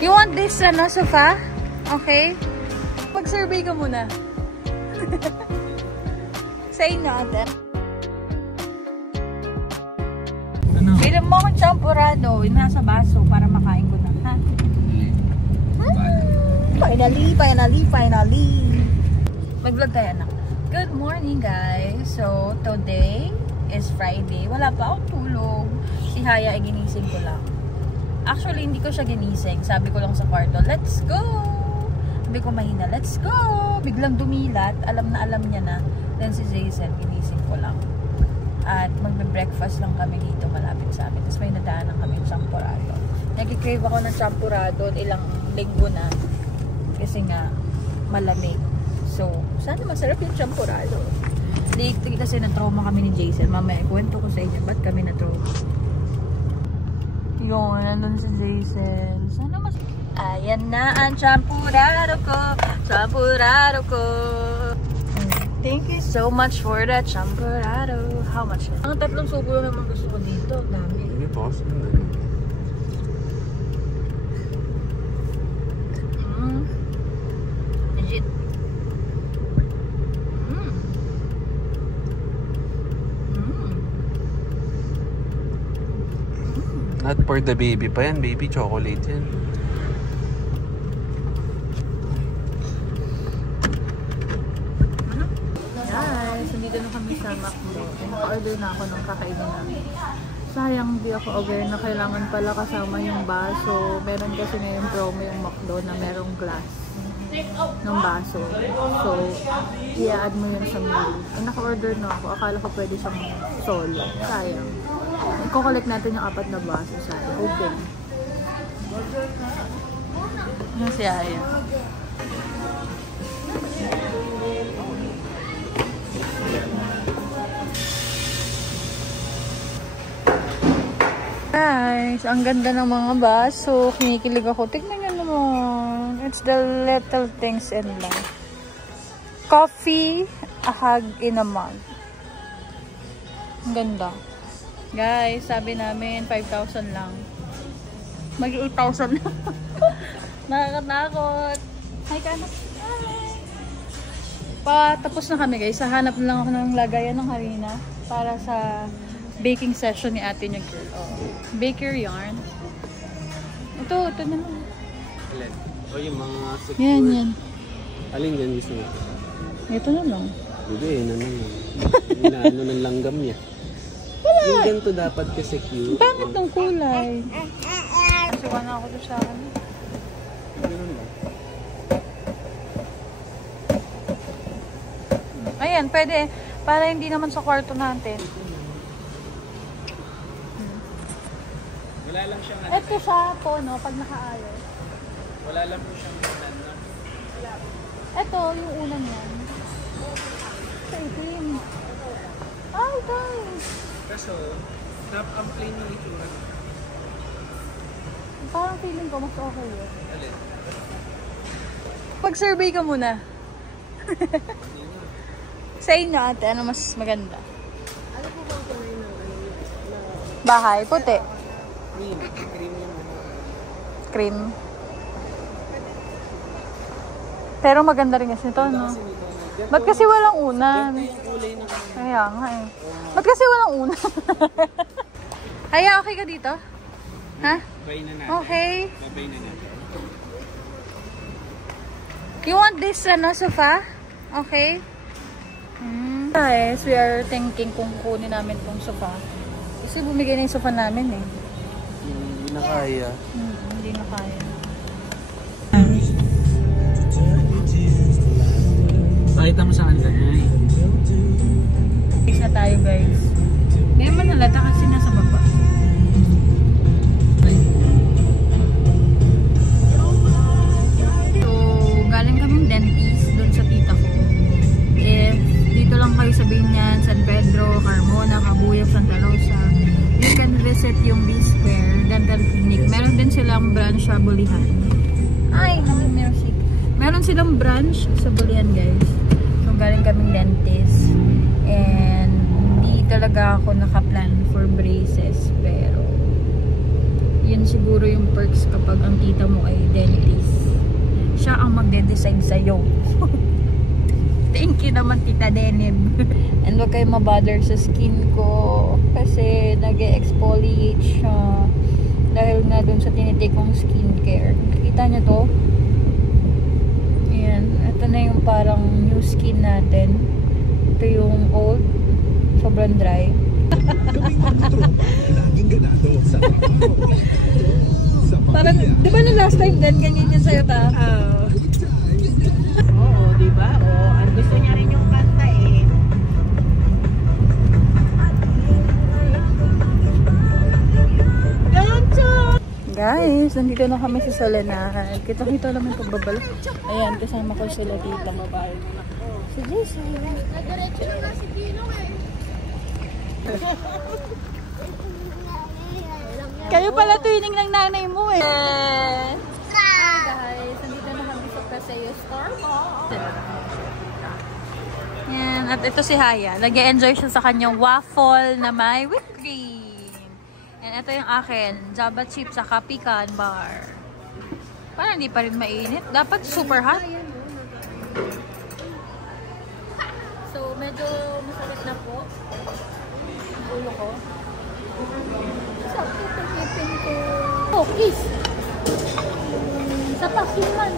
You want this sofa? Okay? Mag-survey ka muna. Say no, ate. Ano? Bilang mo akong champurado, nasa baso para makain ko na, ha? Finally! Mag-vlog tayo, anak. Good morning, guys. So, today is Friday. Wala pa akong tulog. Si Haya ay ginising ko lang. Actually, hindi ko siya ginising. Sabi ko lang sa kwarto, let's go! Sabi ko mahina, let's go! Biglang dumilat. Alam niya na. Then si Jason, ginising ko lang. At magbe-breakfast lang kami dito malapit sa amin. Tapos may nadaanan kami champurado. Nag-crave ako ng champurado ilang linggo na. Kasi nga, malamig. So, sana masarap yung champurado. Hindi kasi na-trauma kami ni Jason. Mamaya, kwento ko sa inyo, ba't kami na-trauma? Yun, nandun si Jason. Sana mas... Ayan na ang champurado ko. Champurado ko. Thank you so much for that champurado. How much? Ang 3 subo lang naman gusto ko dito. Dami. Hindi, boss. Legit. Not for the baby pa yan. Baby chocolate yan. Guys, nandito na kami sa McDo. Naka-order na ako ng kakainin namin. Sayang, di ako aware na kailangan pala kasama yung baso. Meron kasi ngayon promo yung McDo na merong glass ng baso. So, i-add mo yun sa meal. Naka-order na ako. Akala ko pwede siyang solo. Sayang. I-collect natin yung 4 na baso sa open. Ano si Aya? Guys, ang ganda ng mga baso. Kinikilig ako. Tignan nyo naman. It's the little things in life. Coffee, a hug in a mug. Ang ganda. Guys, sabi namin 5,000 lang. Mag-8,000 na. Nakakatakot. Hi, kanak. Tapos na kami, guys. Hahanap na lang ako ng lagayan ng harina para sa baking session ni ate niya, girl. Oh. Bake your yarn. Ito na lang. Alin? O yung mga secure. Yan. Alin yan gusto mo? Ito na lang. Hindi, inaano ng langgam niya. Wala! Yung ganito dapat ka-secure. Bakit ng kulay? Siwa na ako doon sa akin. Ganun ba? Ayan, pwede. Para hindi naman sa kwarto natin. Wala lang siyang Ito siya po, no? Pag nakaayos. Wala lang po siyang no? Ito, yung unan yan. Sa itim. Ay, guys! Kaso, ang plain yung itsura. Parang feeling ko mas okay yun. Alin? Pag-survey ka muna. Sa inyo, ate, ano mas maganda? Ano po bang kulay ng Bahay, puti. Cream yung Cream. Pero maganda rin kasi ito, no? Ba't kasi walang unan? Kaya nga eh. Ba't kasi walang unan? Haya, okay ka dito? Ha? Babay na natin. Okay. Babay na natin. You want this sofa? Okay. Guys, we are thinking kung kunin namin tong sofa. Kasi bumigay na yung sofa namin eh. Hindi na kaya. Hindi na kaya. Pakita mo sa kanila niya. Isa tayo, guys. Hindi naman nalata kasi nasa baba. So, galing kaming dentist doon sa tita ko. If dito lang kayo sa Binyan, San Pedro, Carmona, Cabuyao, Santa Rosa, you can visit yung B-Square Dental Clinic. Meron din silang branch sa Bulihan. Ay, happy music. Meron silang branch sa Bulihan, guys. So, galing kaming dentist. And hindi talaga ako nakaplan for braces. Pero, Yun siguro yung perks kapag ang tita mo ay dentist. Siya ang magde-decide sa'yo. Thank you naman, Tita Denib. And wag kayo mabother sa skin ko kasi nag-exfoliate siya dahil nga dun sa tinitake kong skincare. Kita niyo to? Ayan. Ito na yung parang new skin natin. Ito yung old. Sobrang dry. Parang, di ba na last time din, ganyan yun sa'yo, ta? Oo, di ba? Oo, ang gusto niya rin yung kanta eh. Guys, nandito na kami sa Salanal. Kita-kita naman pagbabalik. Ayan, kasama ko sila tita. Si Jason. Nagdiretso na si Pinong eh. Kayo pala tuwining ng nanay mo eh. Hi guys, nandito na kami sa Paseo Store Mall. Yan, at ito si Haya. Nag-e-enjoy siya sa kanyang waffle na may whipped cream. And ito yung akin, Java chips sa pecan bar. Parang hindi pa rin mainit. Dapat super hot. So, medyo masakit na po ang ulo ko. Sakit ang ipin ko. Oh, kiss! Sa pasiman.